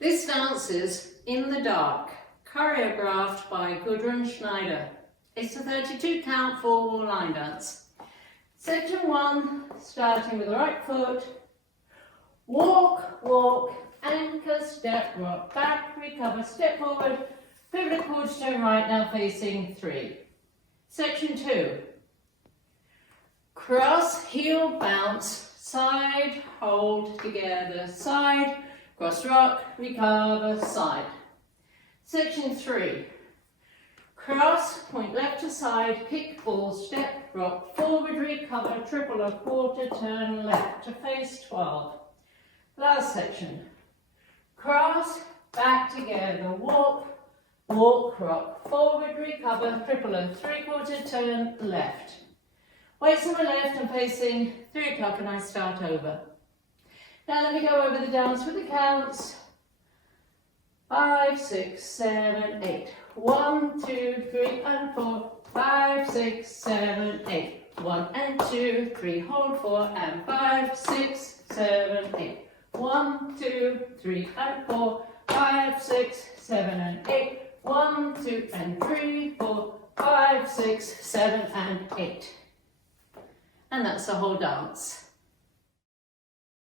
This dance is In the Dark, choreographed by Schneider. It's a 32 count 4-wall line dance. Section 1, starting with the right foot. Walk, walk, anchor, step, rock back, recover, step forward, pivot quarter turn right, now facing 3. Section 2, cross, heel, bounce, side, hold together, side, cross rock, recover, side. Section 3, cross, point left to side, kick, ball, step, rock, forward, recover, triple or quarter, turn left to face 12. Last section, cross, back together, walk, walk, rock, forward, recover, triple or three-quarter, turn left. Weights on the left and facing 3 o'clock and I start over. Now let me go over the dance with the counts. 5, 6, 7, 8. 1, 2, 3 and 4. 5, 6, 7, 8. 1 and 2, 3, hold 4 and 5, 6, 7, 8. 1, 2, 3 and 4. 5, 6, 7 and 8. 1, 2 and 3, 4, 5, 6, 7 and 8. And that's the whole dance.